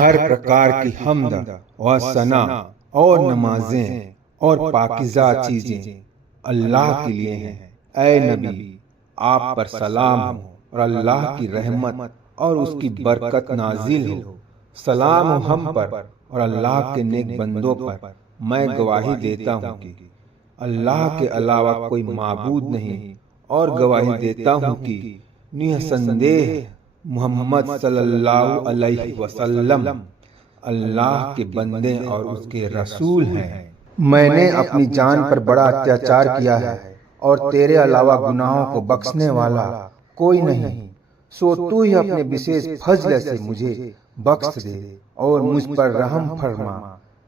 ہر پرکار کی حمد و ثنا اور نمازیں اور پاکیزہ چیزیں اللہ کے لیے ہیں۔ اے نبی، آپ پر سلام ہو اور اللہ کی رحمت اور اس کی برکت نازل ہو۔ سلام ہو ہم پر اور اللہ کے نیک بندوں پر۔ میں گواہی دیتا ہوں کہ اللہ کے علاوہ کوئی معبود نہیں، اور گواہی دیتا ہوں کہ نسندیہ محمد صلی اللہ علیہ وسلم اللہ کے بندے اور اس کے رسول ہیں۔ میں نے اپنی جان پر بڑا اتیاچار کیا ہے، اور تیرے علاوہ گناہوں کو بخشنے والا کوئی نہیں، سو تو ہی اپنے وشیش فضل سے مجھے بخش دے اور مجھ پر رحم فرما،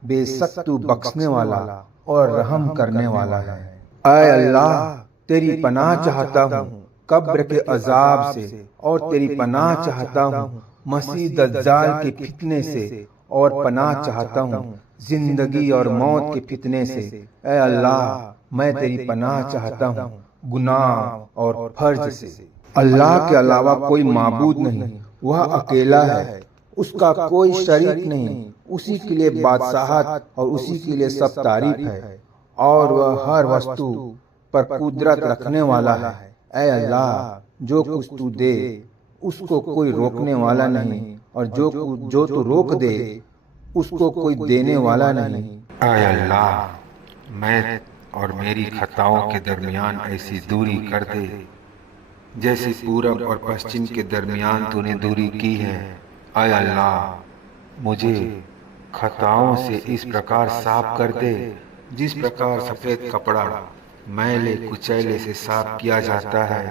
بے شک تو بخشنے والا اور رحم کرنے والا ہے۔ اے اللہ، تیری پناہ چاہتا ہوں قبر کے عذاب سے، اور تیری پناہ چاہتا ہوں مسیح دجال کے فتنے سے، اور پناہ چاہتا ہوں زندگی اور موت کے فتنے سے۔ اے اللہ، میں تیری پناہ چاہتا ہوں گناہ اور فرض سے۔ اللہ کے علاوہ کوئی معبود نہیں، وہ اکیلا ہے، اس کا کوئی شریک نہیں، اسی کے لیے بادشاہت اور اسی کے لیے سب تعریف ہے، اور وہ ہر وستو پر قدرت رکھنے والا ہے۔ اے اللہ، جو کچھ تو دے اس کو کوئی روکنے والا نہیں، اور جو تو روک دے اس کو کوئی دینے والا نہیں۔ اے اللہ، میں اور میری خطاؤں کے درمیان ایسی دوری کر دے جیسے پورب اور پشچم کے درمیان تو نے دوری کی ہے۔ اے اللہ، مجھے خطاؤں سے اس پرکار صاف کر دے جس پرکار سفید کپڑا میلے کچیلے سے صاف کیا جاتا ہے۔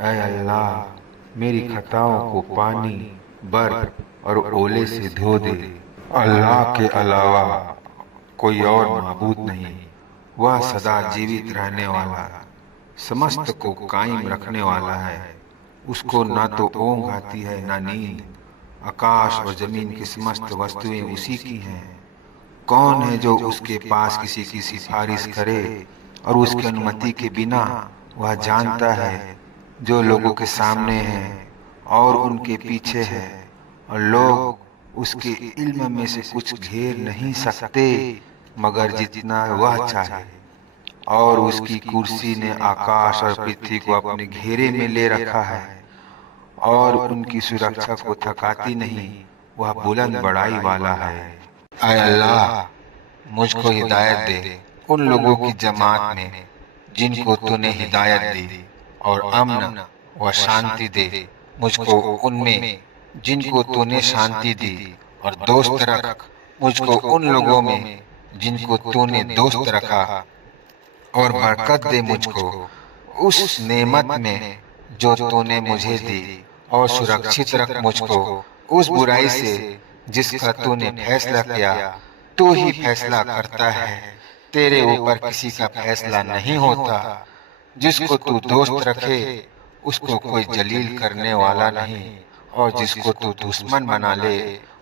اے اللہ، میری خطاؤں کو پانی، برف اور اولے سے دھو دے۔ اللہ کے علاوہ کوئی اور معبود نہیں، وہ سدا جیوت رہنے والا، سمست کو قائم رکھنے والا ہے۔ اس کو نہ تو اونگ آتی ہے نہ نیند۔ آکاش اور زمین کی سمست وستویں اسی کی ہیں۔ کون ہے جو اس کے پاس کسی کی سفارش کرے، اور اس کی انمتی کے بنا وہ جانتا ہے جو لوگوں کے سامنے ہے اور ان کے پیچھے ہے، اور لوگ اس کے علم میں سے کچھ گھیر نہیں سکتے مگر جتنا وہ چاہے۔ اور اس کی کرسی نے آکاش اور پرتھوی کو اپنے گھیرے میں لے رکھا ہے، اور ان کی سرکشا کو تھکاتی نہیں، وہ بلند بڑائی والا ہے۔ اے اللہ، مجھ کو ہدایت دے ان لوگوں کی جماعت میں جن کو تو نے ہدایت دی، اور امن و شانتی دے مجھ کو ان میں جن کو تو نے شانتی دی، اور دوست رکھ مجھ کو ان لوگوں میں جن کو تو نے دوست رکھا، اور برکت دے مجھ کو اس نعمت میں جو تو نے مجھے دی، اور سرکشت رکھ مجھ کو اس برائی سے جس کا تو نے فیصلہ کیا۔ تو ہی فیصلہ کرتا ہے، تیرے اوپر کسی کا فیصلہ نہیں ہوتا۔ جس کو تو دوست رکھے اس کو کوئی جلیل کرنے والا نہیں، اور جس کو تو دشمن بنا لے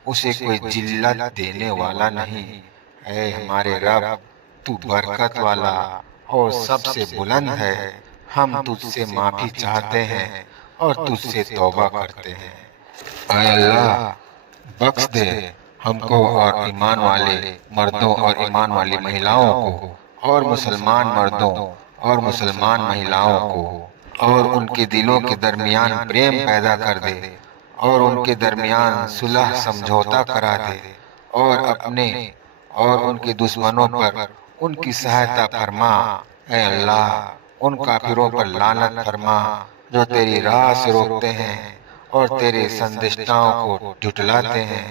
اسے کوئی ذلت دینے والا نہیں۔ اے ہمارے رب، تو برکت والا اور سب سے بلند ہے۔ ہم تجھ سے معافی چاہتے ہیں اور تجھ سے توبہ کرتے ہیں۔ اے اللہ، بخش دے ہم کو اور ایمان والے مردوں اور ایمان والی مہیلاؤں کو، اور مسلمان مردوں اور مسلمان مہیلاؤں کو، اور ان کے دلوں کے درمیان پریم پیدا کر دے، اور ان کے درمیان صلح سمجھوتا کرا دے، اور اپنے اور ان کے دشمنوں پر ان کی سہایتا فرما۔ اے اللہ، ان کافروں پر لعنت فرما جو تیری راہ سے روکتے ہیں اور تیرے سندشتاؤں کو جھٹلاتے ہیں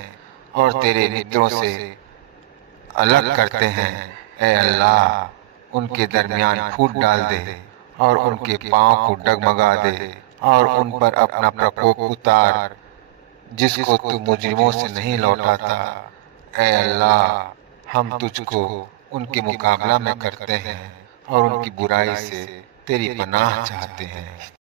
اور تیرے متروں سے الگ کرتے ہیں۔ اے اللہ، ان کے درمیان پھوٹ ڈال دے، اور ان کے پاؤں کو ڈگمگا دے، اور ان پر اپنا پرکوپ اتار جس کو تو مجرموں سے نہیں لوٹاتا۔ اے اللہ، ہم تجھ کو ان کے مقابلہ میں کرتے ہیں اور ان کی برائی سے تیری پناہ چاہتے ہیں۔